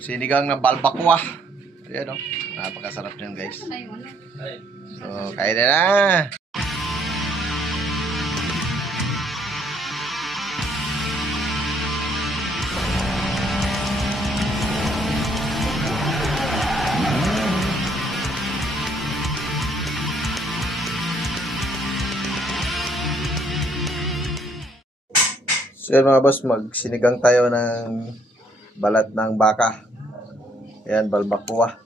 Sinigang na balbakwa. Ayan o. Napakasarap niyan guys. So, kain na. So yan mga boss, magsinigang tayo ng balat ng baka. Ayan, balbakwa.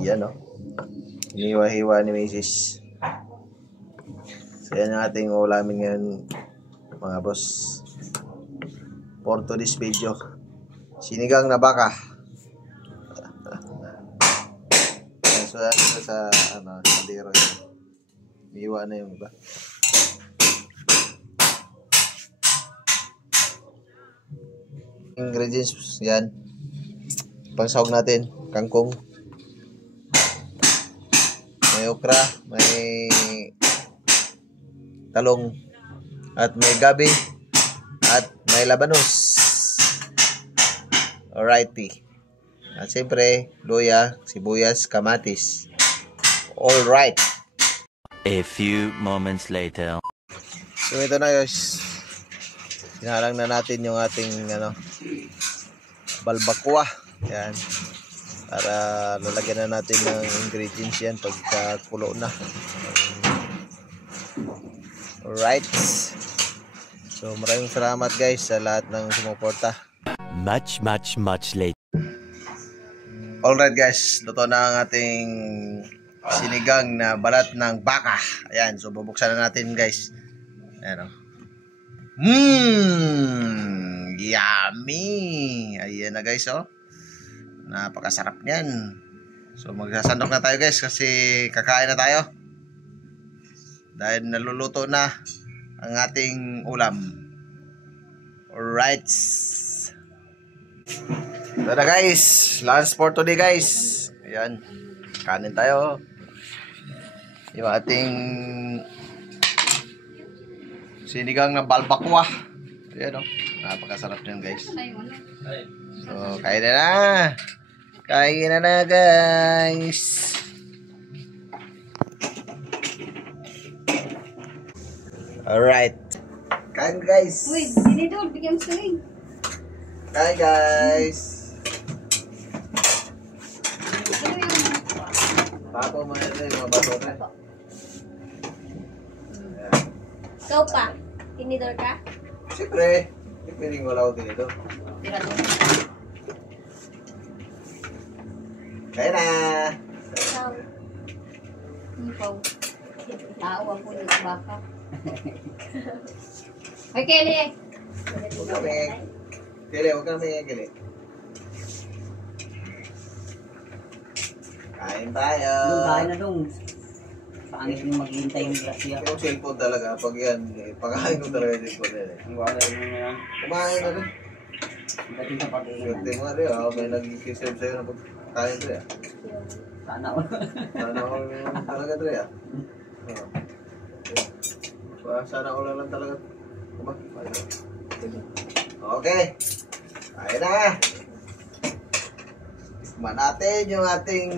Yan o. Hiniwa-hiwa ni Mrs. So yan ang ating ulamin ngayon mga boss. For today's video, sinigang na baka. So yan sa kaliro yun. Hiniwa na yung iba. Ingredients yan. Pangsahog natin, kangkong, may okra, may talong, at may gabi, at may labanos. Alrighty. At siyempre, luya, sibuyas, kamatis. Alright. A few moments later. So ito na guys. Hinalang na natin yung ating balbakwa. Yan. Para lalagyan na natin ng ingredients yan pagkakulo na. Alright. So maraming salamat guys sa lahat ng sumuporta. Much later. Alright guys, luto na ang ating sinigang na balat ng baka. Ayan, so bubuksan na natin guys. Ayan o. Yummy! Ayan na guys oh. Napakasarap niyan. So magsasandok na tayo guys kasi kakain na tayo. Dahil naluluto na ang ating ulam. Alright. Ito na guys. Lunch for today guys. Ayan. Kanin tayo. Yung ating sinigang na balbakwa. Ayan o. Napakasarap niyan guys. So kain na. Kain na guys. Alright. Kain guys. Uy, sinidol, bigyan mo sa'yo. Kain guys. Papo mo na rin, mga bato na. Ikaw pa, tinidor ka? Siyempre, piling wala ko dito. Kain na. Ikaw. Ikaw. Taawa ko yung baka. Ay, Kelly. Huwag kami. Kili, huwag kami. Kili. Kain tayo. Kain na dong. Pangit yung maghihintay yung grasya. Yung cellphone talaga, pag yan, pagkain ko talaga yung cellphone yan. Wala mo na yan. Kumain na rin. Dating sa pag-iinan. Swerte mo rin, may nag-serve sa'yo na pagkain rin. Sana all. Sana all talaga rin. Sana all lang talaga. Okay. Kain na. Tikman natin yung ating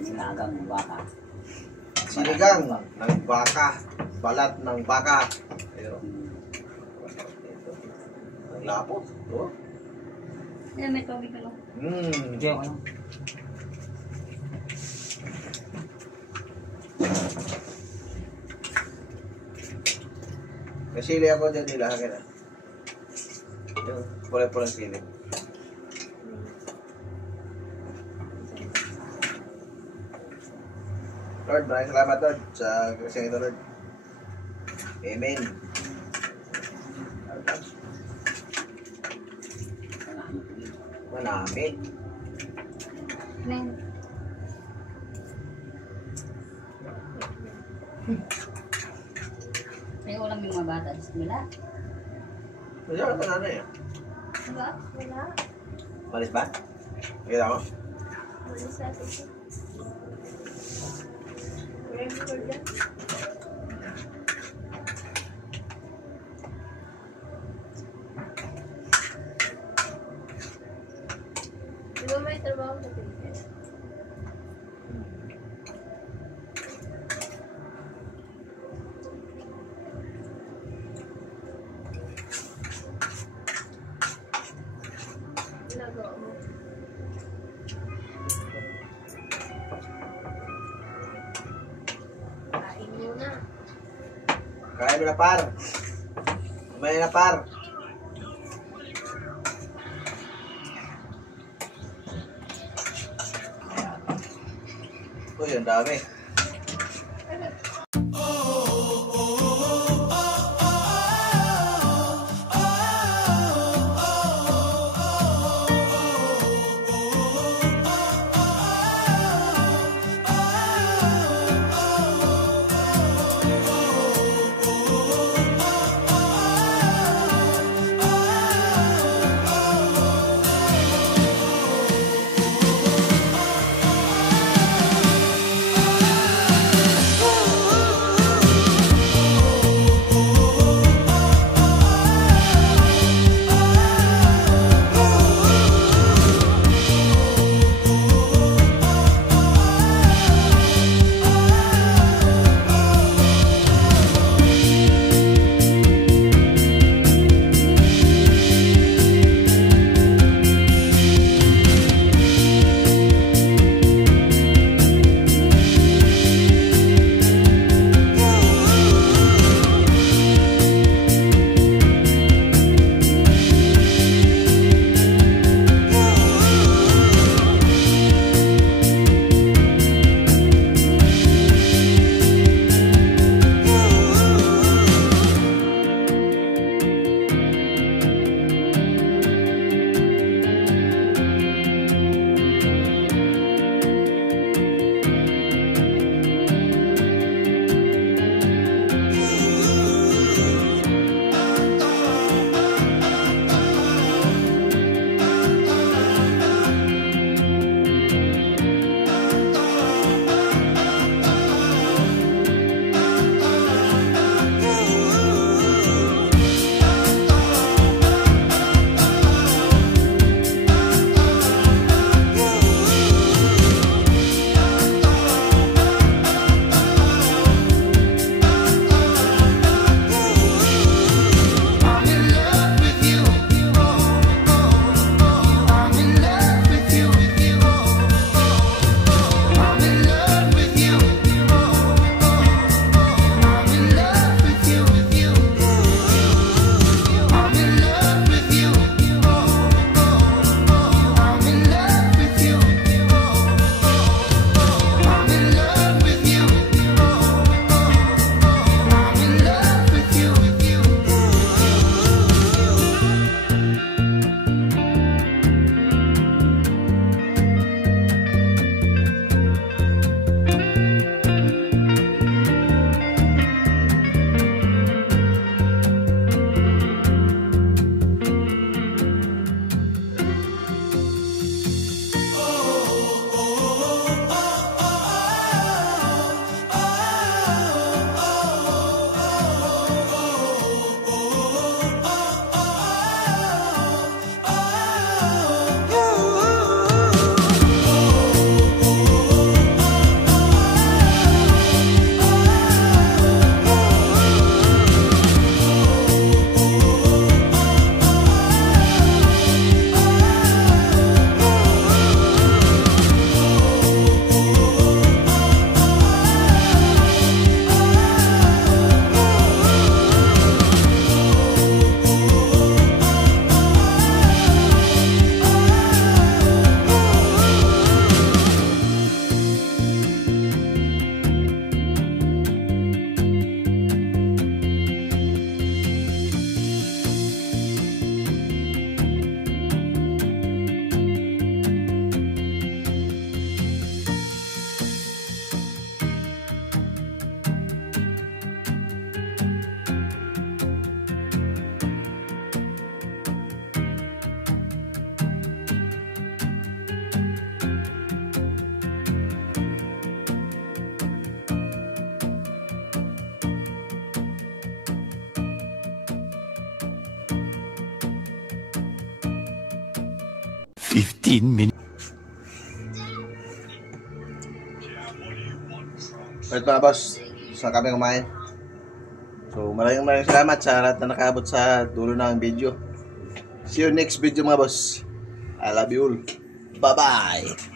Sinigang ng baka. sinigang ng baka. Balat ng baka. Ayun. Ang lapot. Oh. Yan, may tubig ka lang. Hindi ako lang. May sili ako dyan nila. Akin na. Yung pula-pulang sili. Lord, maraming salamat Lord sa kasing ito Lord. Amen. Manami. Men. May ulam yung mga bata sa nila. Diyan ka na eh. Diba? Wala. Malis ba? Nakita mo? Wala sa atin. Record yan. Di ba may trabaho sa Pilipinas? Ginagawa mo. Kain muna. Kaya mo na par. May na par. Uy, ang dami. 15 minutes. Alright mga boss, sa kami kumain. So maraming salamat sa lahat na nakaabot sa dulo ng video. See you next video mga boss. I love you all. Bye bye.